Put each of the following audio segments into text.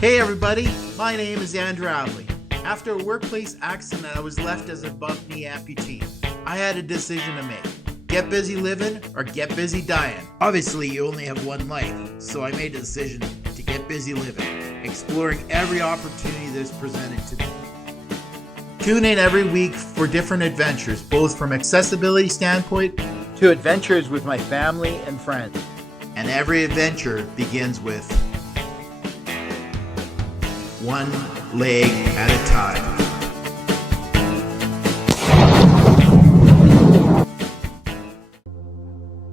Hey everybody, my name is Andrew Adley. After a workplace accident, I was left as a above-knee amputee. I had a decision to make. Get busy living or get busy dying. Obviously, you only have one life, so I made the decision to get busy living, exploring every opportunity that's presented to me. Tune in every week for different adventures, both from accessibility standpoint to adventures with my family and friends. And every adventure begins with one leg at a time.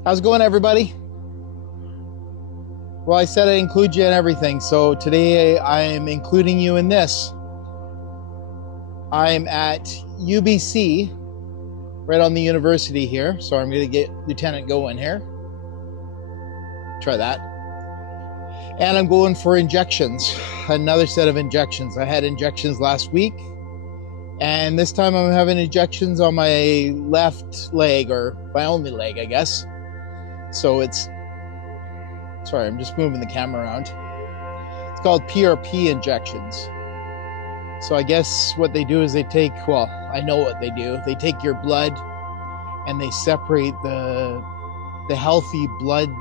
How's it going, everybody? Well, I said I'd include you in everything, so today I'm including you in this. I'm at UBC, right on the university here, so I'm going to get Lieutenant going here. Try that. And I'm going for injections, another set of injections. I had injections last week, and this time I'm having injections on my left leg, or my only leg, I guess. So it's, sorry, I'm just moving the camera around. It's called PRP injections. So I guess what they do is they take, well, I know what they do. They take your blood and they separate the healthy blood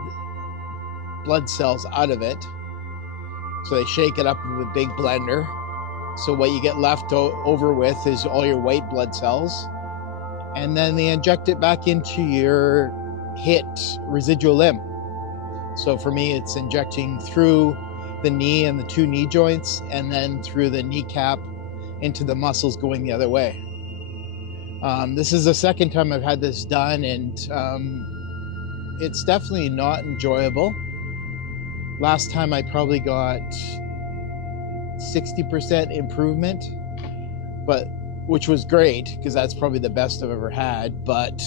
cells out of it. So they shake it up with a big blender. So what you get left over with is all your white blood cells. And then they inject it back into your hit residual limb. So for me, it's injecting through the knee and the two knee joints, and then through the kneecap into the muscles going the other way. This is the second time I've had this done, and it's definitely not enjoyable. Last time I probably got 60% improvement, which was great because that's probably the best I've ever had. But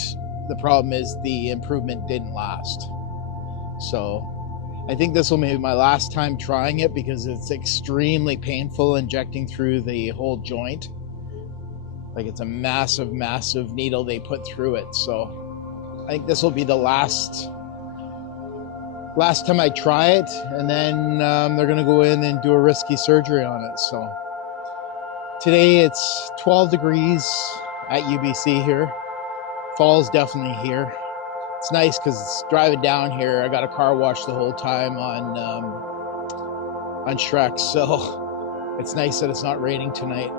the problem is the improvement didn't last. So I think this will be my last time trying it because it's extremely painful injecting through the whole joint. Like, it's a massive, massive needle they put through it. So I think this will be the last time I try it, and then they're gonna go in and do a risky surgery on it. So today it's 12 degrees at UBC here. Fall's definitely here. It's nice because driving down here, I got a car wash the whole time on Shrek, so it's nice that it's not raining tonight.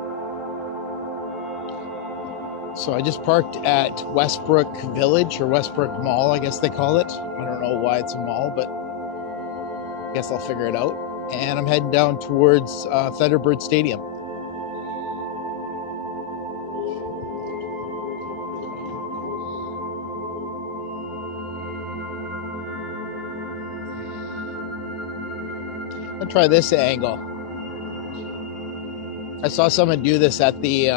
So I just parked at Westbrook Village, or Westbrook Mall, I guess they call it. I don't know why it's a mall, but I guess I'll figure it out. And I'm heading down towards Thunderbird Stadium. I'll try this angle. I saw someone do this at the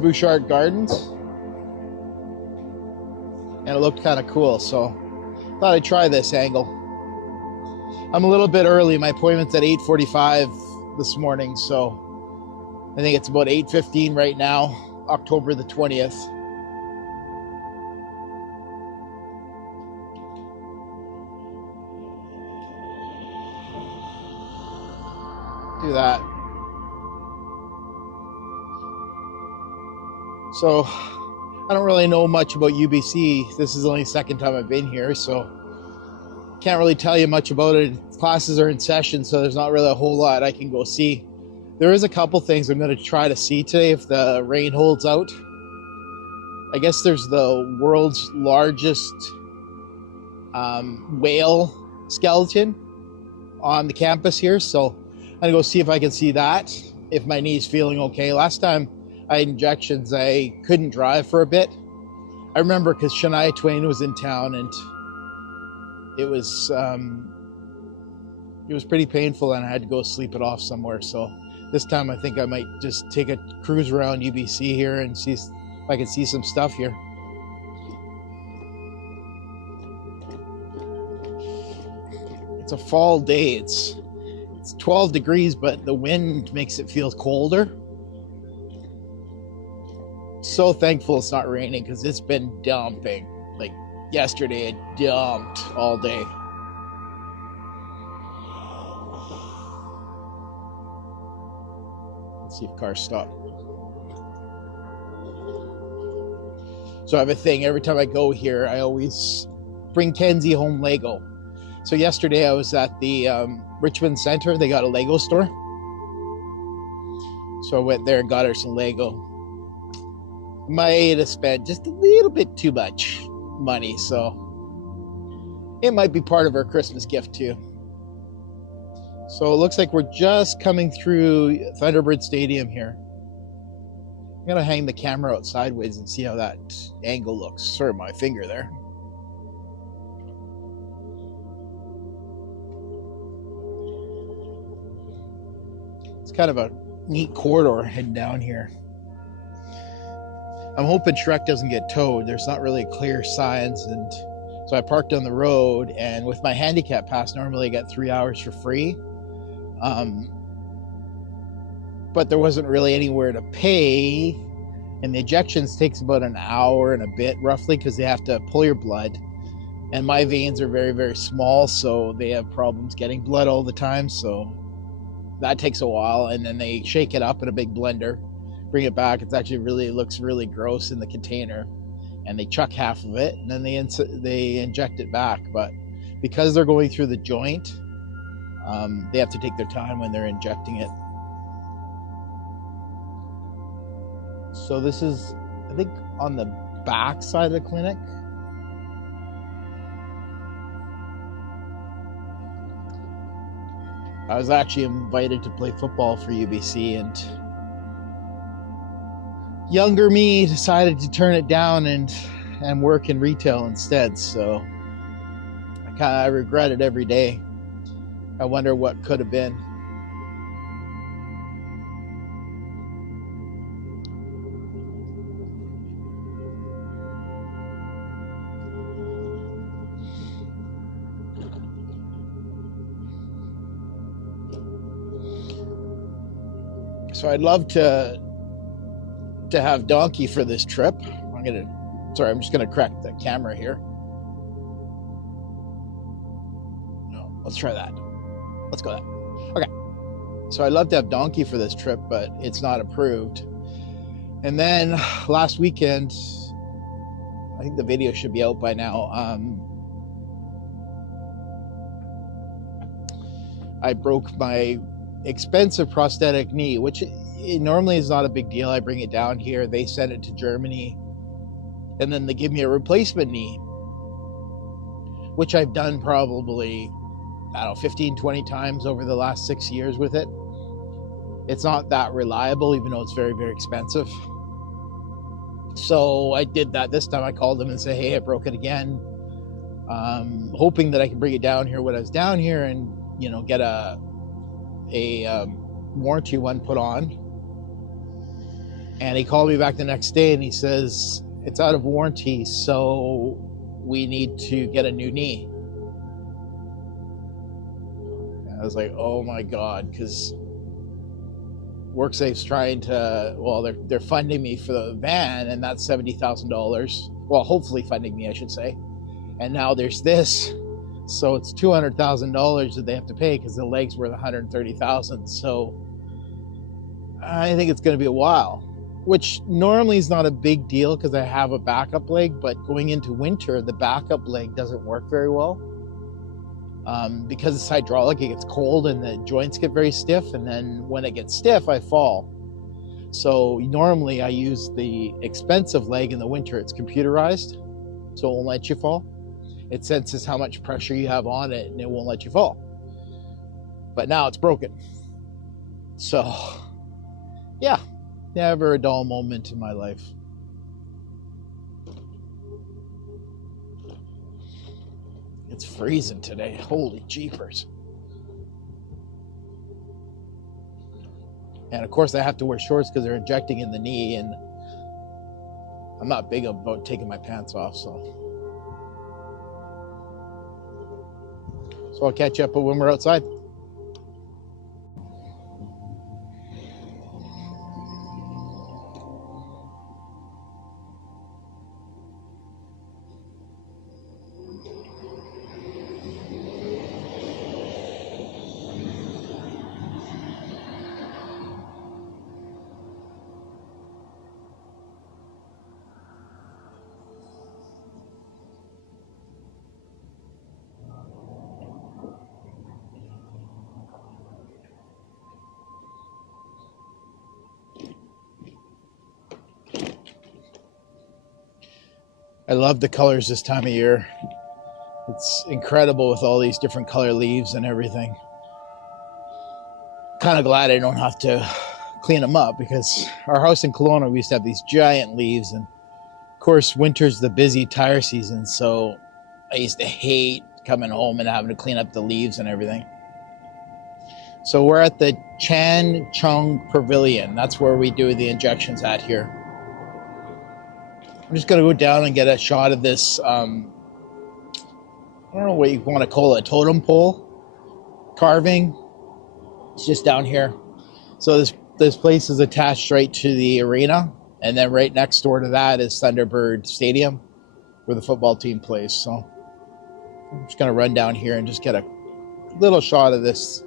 Bouchard Gardens, and it looked kind of cool, so thought I'd try this angle. I'm a little bit early. My appointment's at 8:45 this morning, so I think it's about 8:15 right now, October the 20th. Do that. So I don't really know much about UBC. This is the only second time I've been here, so can't really tell you much about it. Classes are in session, so there's not really a whole lot I can go see. There is a couple things I'm going to try to see today if the rain holds out. I guess there's the world's largest whale skeleton on the campus here, so I'm going to go see if I can see that, if my knee's feeling okay. Last time I had injections, I couldn't drive for a bit. I remember because Shania Twain was in town, and it was pretty painful, and I had to go sleep it off somewhere. So this time I think I might just take a cruise around UBC here and see if I can see some stuff here. It's a fall day. It's 12 degrees, but the wind makes it feel colder. So thankful it's not raining because it's been dumping. Like yesterday, it dumped all day. Let's see if cars stop. So I have a thing, every time I go here, I always bring Kenzie home Lego. So yesterday I was at the Richmond Center. They got a Lego store. So I went there and got her some Lego. Might have spent just a little bit too much money, so it might be part of her Christmas gift too. So it looks like we're just coming through Thunderbird Stadium here. I'm gonna hang the camera out sideways and see how that angle looks. Sorry, my finger there. It's kind of a neat corridor heading down here. I'm hoping Shrek doesn't get towed. There's not really clear signs, and so I parked on the road, and with my handicap pass, normally I get 3 hours for free. But there wasn't really anywhere to pay, and the ejections takes about an hour and a bit roughly, because they have to pull your blood, and my veins are very, very small, so they have problems getting blood all the time, so that takes a while. And then they shake it up in a big blender, bring it back. It's actually really, looks really gross in the container, and they chuck half of it, and then they inject it back. But because they're going through the joint, they have to take their time when they're injecting it. So this is, I think, on the back side of the clinic. I was actually invited to play football for UBC, and younger me decided to turn it down and work in retail instead. So I regret it every day. I wonder what could have been. So I'd love to have Donkey for this trip. I'm just gonna crack the camera here. No, let's try that. Let's go that. Okay. So I'd love to have Donkey for this trip, but it's not approved. And then last weekend, I think the video should be out by now. I broke my expensive prosthetic knee, which it normally is not a big deal. I bring it down here, they send it to Germany, and then they give me a replacement knee, which I've done probably, I don't know, 15, 20 times over the last 6 years with it. It's not that reliable, even though it's very, very expensive. So I did that this time. I called them and said, hey, I broke it again. Hoping that I can bring it down here when I was down here and, get a warranty one put on. And he called me back the next day and he says, it's out of warranty, so we need to get a new knee. And I was like, oh my God, because WorkSafe's trying to, well, they're funding me for the van, and that's $70,000. Well, hopefully funding me, I should say. And now there's this. So it's $200,000 that they have to pay because the leg's worth $130,000. So I think it's going to be a while, which normally is not a big deal because I have a backup leg. But going into winter, the backup leg doesn't work very well because it's hydraulic. It gets cold and the joints get very stiff. And then when it gets stiff, I fall. So normally I use the expensive leg in the winter. It's computerized, so it won't let you fall. It senses how much pressure you have on it and it won't let you fall. But now it's broken. So, yeah, never a dull moment in my life. It's freezing today. Holy jeepers. And of course I have to wear shorts because they're injecting in the knee, and I'm not big about taking my pants off, so I'll catch you up when we're outside. I love the colors this time of year. It's incredible with all these different color leaves and everything. Kind of glad I don't have to clean them up, because our house in Kelowna, we used to have these giant leaves, and of course winter's the busy tire season, so I used to hate coming home and having to clean up the leaves and everything. So we're at the Chan Chung Pavilion. That's where we do the injections at here. I'm just gonna go down and get a shot of this, I don't know what you want to call it, totem pole carving. It's just down here. So this place is attached right to the arena, and then right next door to that is Thunderbird Stadium, where the football team plays. So I'm just gonna run down here and just get a little shot of this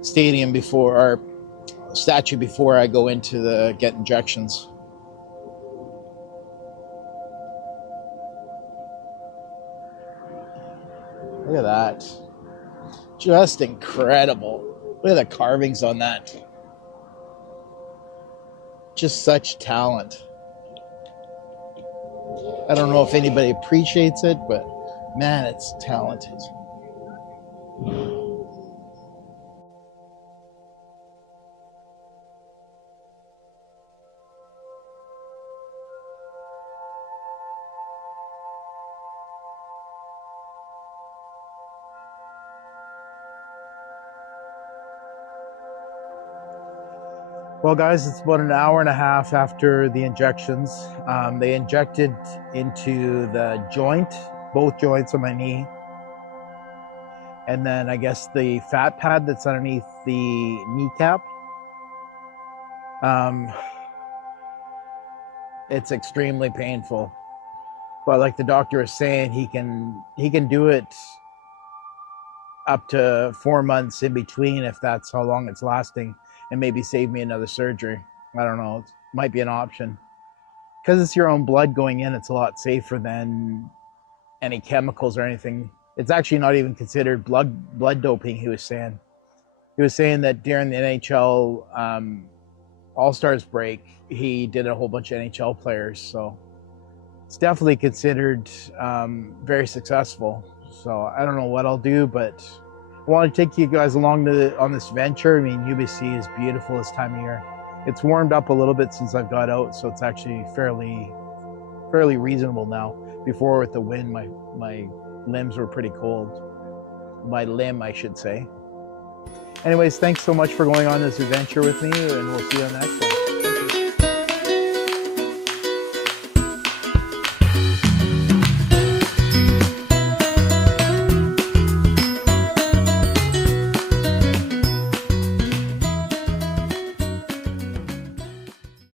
stadium before, our statue, before I go into the get injections. Look at that. Just incredible. Look at the carvings on that. Just such talent. I don't know if anybody appreciates it, but man, it's talented. Well, guys, it's about an hour and a half after the injections. They injected into the joint, both joints on my knee. And then I guess the fat pad that's underneath the kneecap. It's extremely painful. But like the doctor was saying, he can do it up to 4 months in between, if that's how long it's lasting, and maybe save me another surgery. I don't know. It might be an option. Because it's your own blood going in, it's a lot safer than any chemicals or anything. It's actually not even considered blood doping, he was saying. He was saying that during the NHL All-Stars break, he did a whole bunch of NHL players. So it's definitely considered very successful. So I don't know what I'll do, but I want to take you guys along on this venture. I mean, UBC is beautiful this time of year. It's warmed up a little bit since I've got out, so it's actually fairly reasonable now. Before, with the wind, my limbs were pretty cold. My limb, I should say. Anyways, thanks so much for going on this adventure with me, and we'll see you on the next one.